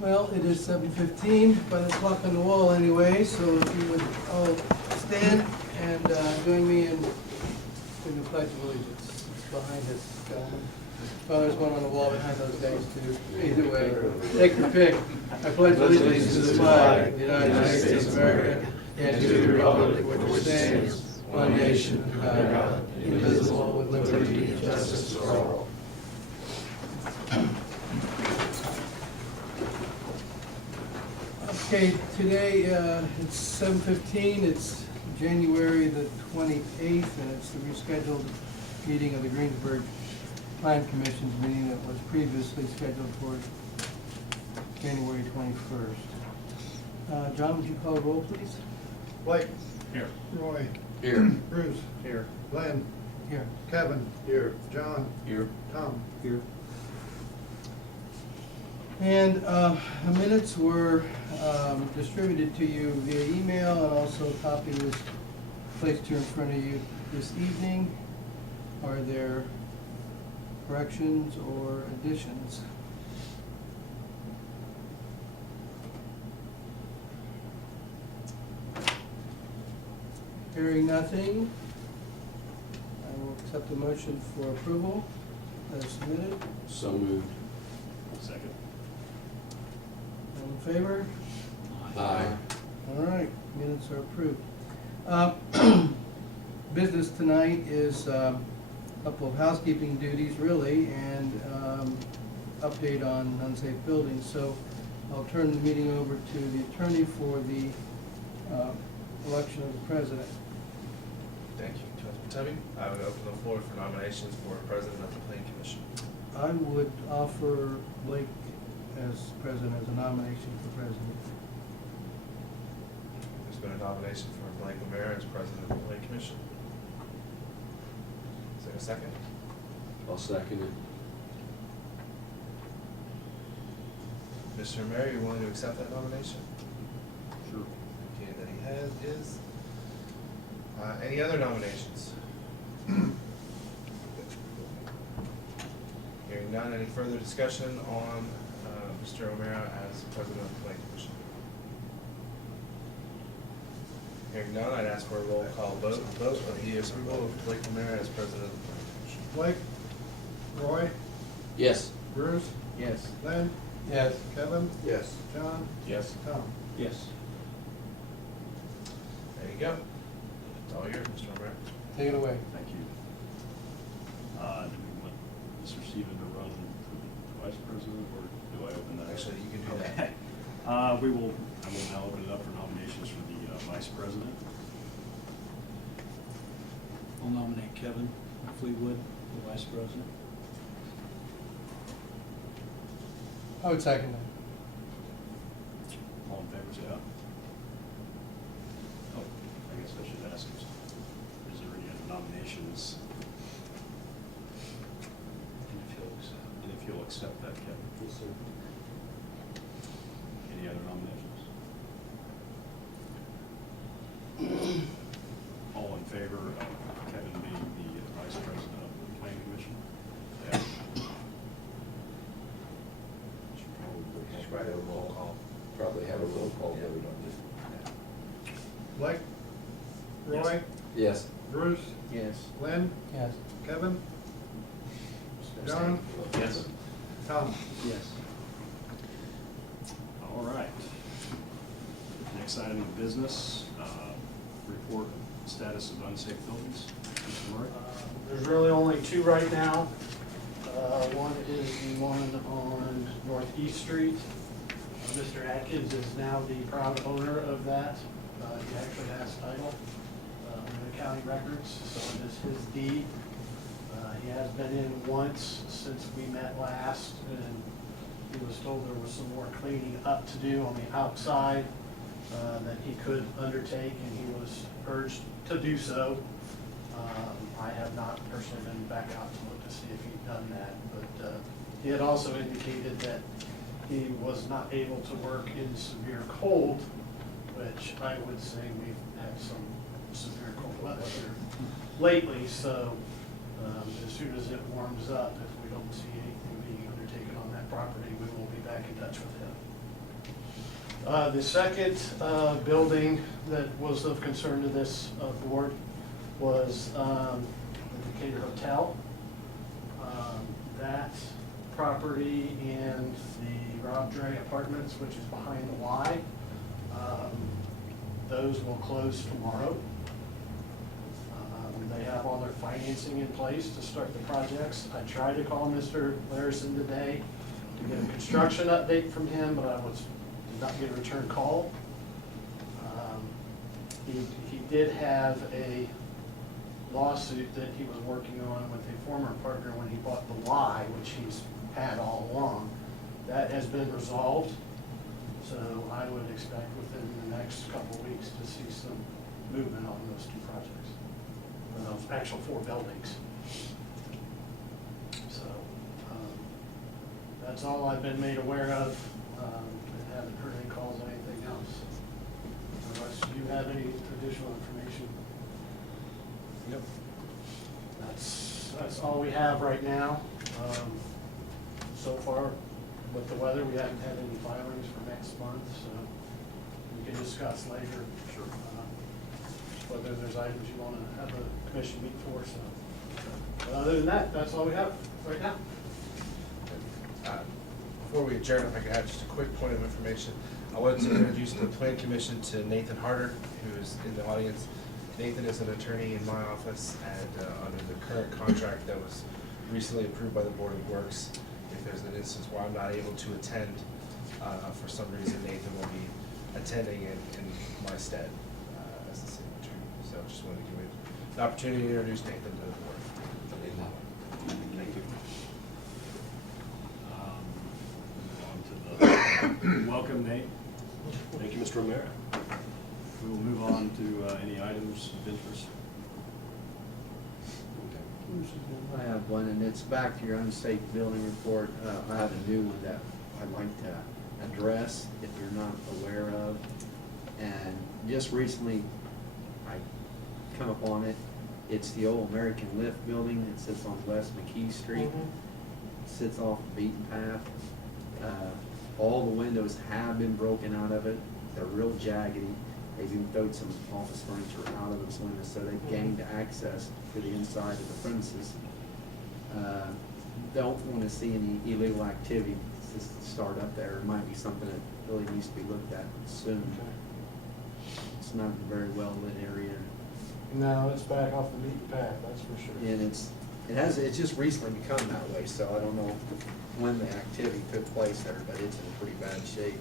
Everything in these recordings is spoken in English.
Well, it is 7:15 by the clock on the wall anyway, so if you would all stand and join me in doing the Pledge of Allegiance. It's behind us, gentlemen. Well, there's one on the wall behind those guys too. Either way, take your pick. I pledge allegiance to the flag of the United States of America and to the republic which stands one nation, under God, indivisible, with liberty and justice for all. Okay, today it's 7:15. It's January the 28th, and it's the rescheduled meeting of the Greensburg Plan Commission's meeting that was previously scheduled for January 21st. John, would you call the roll, please? Blake. Here. Roy. Here. Bruce. Here. Glenn. Here. Kevin. Here. John. Here. Tom. Here. And the minutes were distributed to you via email, and also a copy was placed here in front of you this evening. Are there corrections or additions? Hearing nothing, I will accept the motion for approval as submitted. So moved. Second. All in favor? Aye. All right, minutes are approved. Business tonight is a couple of housekeeping duties, really, and update on unsafe buildings. So I'll turn the meeting over to the attorney for the election of the president. Thank you, Judge Tubby. I would open the floor for nominations for President of the Plan Commission. I would offer Blake as president, as a nomination for president. There's been a nomination for Blake O'Meara as President of the Plan Commission. Is there a second? I'll second it. Mr. O'Meara, you willing to accept that nomination? Sure. Okay, that he is. Any other nominations? Hearing none, any further discussion on Mr. O'Meara as President of the Plan Commission? Hearing none, I'd ask for a roll call vote of the approval of Blake O'Meara as President of the Plan Commission. Blake. Roy. Yes. Bruce. Yes. Glenn. Yes. Kevin. Yes. John. Yes. Tom. Yes. There you go. It's all yours, Mr. O'Meara. Take it away. Thank you. Do we want Mr. Stephen to run for the vice president, or do I open that? Actually, you can do that. Okay. I will now open it up for nominations for the vice president. I'll nominate Kevin Fleetwood for vice president. I would second that. All in favor, say aye. Oh, I guess I should ask, is there any other nominations? And if you'll accept that, Kevin? Yes, sir. Any other nominations? All in favor of Kevin being the vice president of the planning commission? Say aye. Should probably have a roll call. Probably have a roll call vote on this. Blake. Roy. Yes. Bruce. Yes. Glenn. Yes. Kevin. John. Yes. Tom. Yes. All right. Next item of business, report status of unsafe buildings. Mr. Murray? There's really only two right now. One is the one on Northeast Street. Mr. Atkins is now the proud owner of that. He actually has title in the county records, so it is his deed. He has been in once since we met last, and he was told there was some more cleaning up to do on the outside that he could undertake, and he was urged to do so. I have not personally been back out to look to see if he'd done that, but he had also indicated that he was not able to work in severe cold, which I would say we've had some severe cold weather here lately, so as soon as it warms up, if we don't see anything being undertaken on that property, we will be back in touch with him. The second building that was of concern to this board was the Decatur Hotel. That property and the Rob Dre Apartments, which is behind the Y, those will close tomorrow. They have all their financing in place to start the projects. I tried to call Mr. Larison today to get a construction update from him, but did not get a return call. He did have a lawsuit that he was working on with a former partner when he bought the Y, which he's had all along. That has been resolved, so I would expect within the next couple of weeks to see some movement on those two projects. Those actual 4 buildings. So, that's all I've been made aware of. I haven't heard any calls or anything else. Unless you have any additional information. Yep. That's all we have right now. So far, with the weather, we haven't had any filings for next month, so we can discuss later. Sure. Whether there's items you want to have a commission meet for, so. But other than that, that's all we have right now. Before we adjourn, if I could have just a quick point of information. I wanted to introduce the Plan Commission to Nathan Harder, who is in the audience. Nathan is an attorney in my office, and under the current contract that was recently approved by the Board of Works, if there's an instance where I'm not able to attend, for some reason, Nathan will be attending in my stead as the city attorney. So just wanted to give you an opportunity to introduce Nathan to the board. Thank you. On to the welcome, Nate. Thank you, Mr. Romero. We will move on to any items of interest. I have one, and it's back to your unsafe building report. I have a new one that I'd like to address if you're not aware of. And just recently, I come upon it. It's the old American Lift building. It sits on West McKee Street. Sits off the beaten path. All the windows have been broken out of it. They're real jaggedy. They've even thrown some office furniture out of those windows, so they've gained access to the inside of the premises. Don't want to see any illegal activity to start up there. It might be something that really needs to be looked at soon. It's not a very well lit area. No, it's back off the beaten path, that's for sure. And it's just recently become that way, so I don't know when the activity took place there, but it's in pretty bad shape.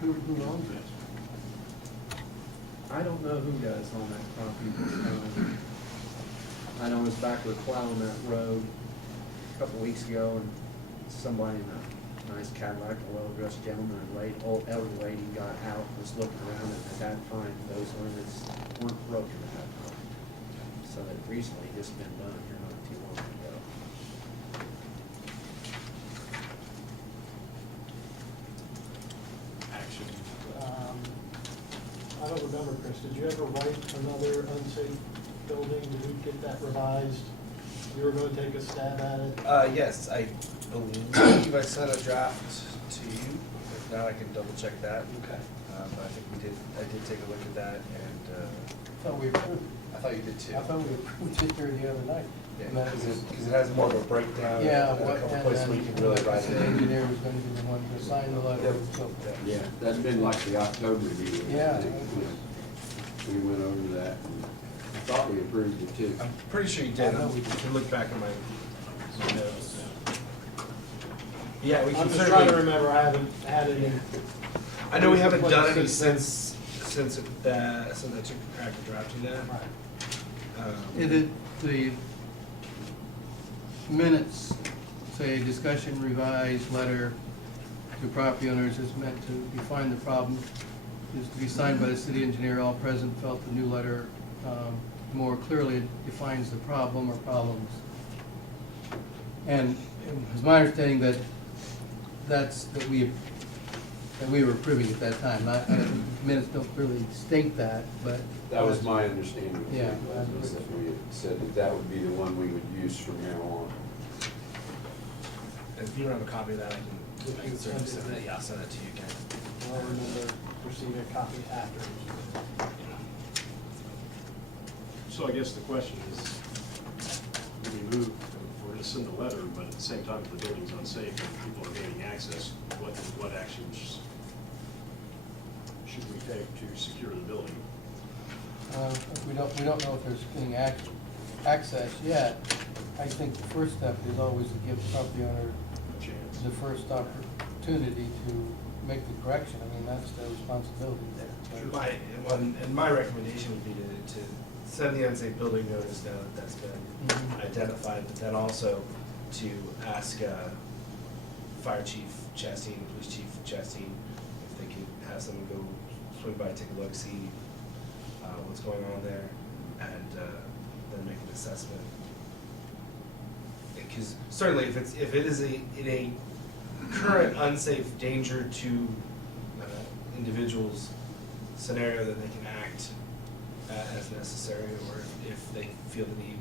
Who owns it? I don't know who does on that property. I know I was back with plowing that road a couple weeks ago, and somebody in a nice Cadillac, a well-dressed gentleman, and old elderly lady got out, was looking around, and at that time, those limits weren't broken at that time. So that recently just been done here not too long ago. Action. I don't remember, Chris, did you ever write another unsafe building? Did you get that revised? You were going to take a stab at it? Yes, I believe I sent a draft to you. If not, I can double check that. Okay. But I think I did take a look at that, and I thought we approved. I thought you did too. I thought we approved it here the other night. Yeah, because it has more of a breakdown. Yeah, and a couple and places where you can really write the it in. engineer was gonna be the one to sign the letter, so. Yeah, that's been like the October deal. Yeah. We went over that, and I thought we approved it too. I'm pretty sure you did. I know we We did. can look back at my notes. Yeah, we can I'm just trying to certainly. remember, I haven't had any. I know we haven't done any Since since I took a crack at drafting that. The minutes say discussion revised letter to property owners is meant to define the problem, is to be signed by the city engineer. All present felt the new letter more clearly defines the problem or problems. And it was my understanding that we were approving at that time. Minutes don't really state that, but. That was my understanding. too, Yeah. was that we had said that that would be the one we would use from now on. If you don't have a copy of that, I can If I you can certainly send send it, that, yeah, I'll send it to you again. I'll remember, receive a copy after. So I guess the question is, do we move, if we're gonna send a letter, but at the same time, if the building's unsafe and people are gaining access, what actions should we take to secure the building? We don't know if there's getting access yet. I think the first step is always to give the property owner A chance? the first opportunity to make the correction. I mean, that's their responsibility there. And my recommendation would be to send the unsafe building notice now that that's been Mhm. identified, but then also to ask Fire Chief Chastain, Police Chief Chastain, if they could have someone go swing by, take a look, see what's going on there, and then make an assessment. Because certainly if it is in a current unsafe danger to individuals scenario, that they can act as necessary, or if they feel the need,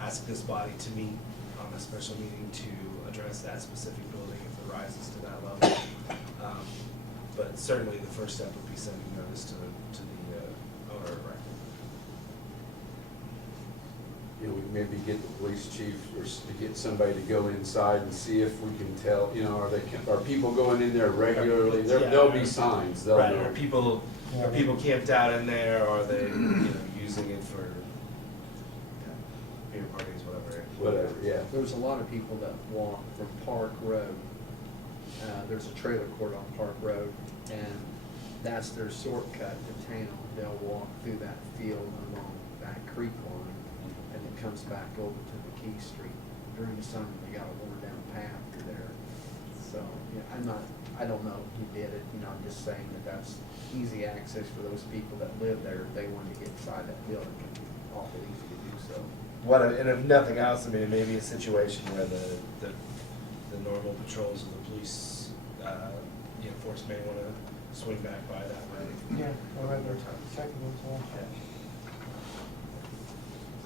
ask this body to meet on a special meeting to address that specific building if it rises to that level. But certainly the first step would be sending notice to the owner of record. You know, we maybe get the police chief or to get somebody to go inside and see if we can tell, you know, are people going in there regularly? There'll be signs, they'll Right, know. are people camped out in there, or are they, using it for beer parties, whatever? Whatever, yeah. There's a lot of people that walk from Park Road. There's a trailer court on Park Road, and that's their shortcut to town. They'll walk through that field along that creek line, and it comes back over to the Key Street. During the summer, they got a worn down path through there. So, yeah, I don't know who did it, I'm just saying that that's easy access for those people that live there. If they wanted to get inside that building, it'd be awful easy to do so. And if nothing else, I mean, it may be a situation where the normal patrols of the police, force may want to swing back by that way. Yeah, all right, they're checking as well.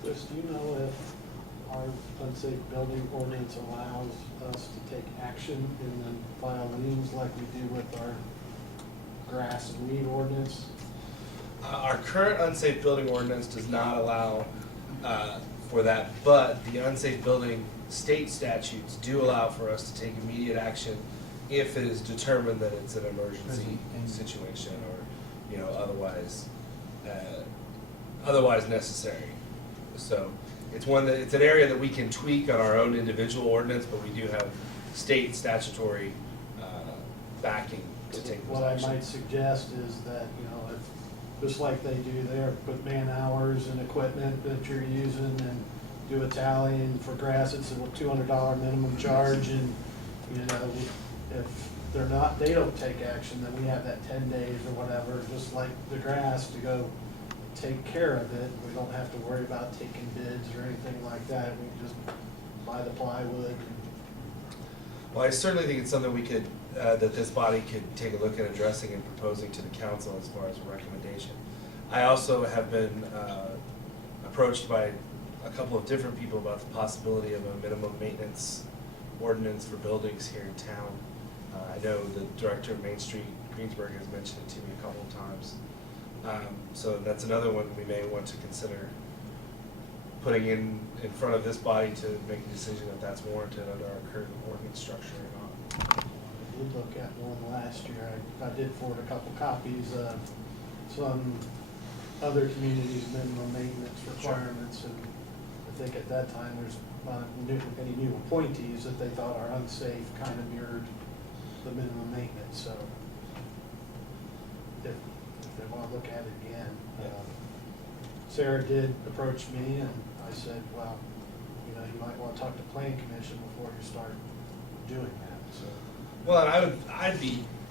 Chris, do you know if our unsafe building ordinance allows us to take action and then file liens like we do with our grass and weed ordinance? Our current unsafe building ordinance does not allow for that, but the unsafe building state statutes do allow for us to take immediate action if it is determined that it's an emergency situation or, otherwise necessary. So it's an area that we can tweak on our own individual ordinance, but we do have state statutory backing to take those What I actions. might suggest is that, if, just like they do there, put man hours and equipment that you're using and do a tally, and for grass, it's a $200 minimum charge, and, if they don't take action, then we have that 10 days or whatever, just like the grass, to go take care of it. We don't have to worry about taking bids or anything like that. We can just buy the plywood. Well, I certainly think it's something we could, that this body could take a look at addressing and proposing to the council as far as a recommendation. I also have been approached by a couple of different people about the possibility of a minimum maintenance ordinance for buildings here in town. I know the director of Main Street, Greensburg, has mentioned it to me a couple of times. So that's another one we may want to consider putting in front of this body to make a decision if that's warranted under our current ordinance structure or not. I did look at one last year. I did forward a couple copies of some other communities' minimum maintenance requirements, and I think at that time, there's not any new appointees that they thought are unsafe kind of mirrored the minimum maintenance, so if they want to look at it again. Sarah did approach me, and I said, well, you might want to talk to planning commission before you start doing that, so. Well, and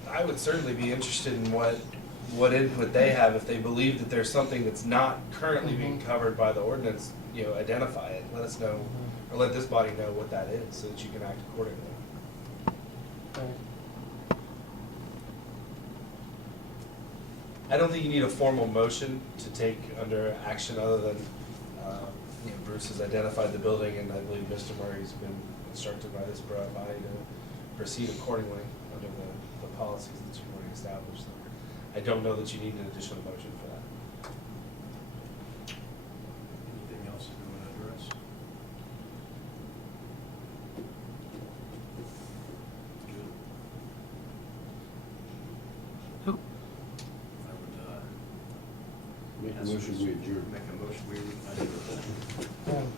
I would certainly be interested in what input they have. If they believe that there's something that's not currently being covered by the ordinance, identify it, let us know, or let this body know what that is, so that you can act accordingly. Right. I don't think you need a formal motion to take under action other than, Bruce has identified the building, and I believe Mr. Murray's been instructed by this body to proceed accordingly under the policies that you've already established. I don't know that you need an additional motion for that. Anything else that you want to address? Good. I would, Make a motion, we adjourn. make a motion, we adjourn.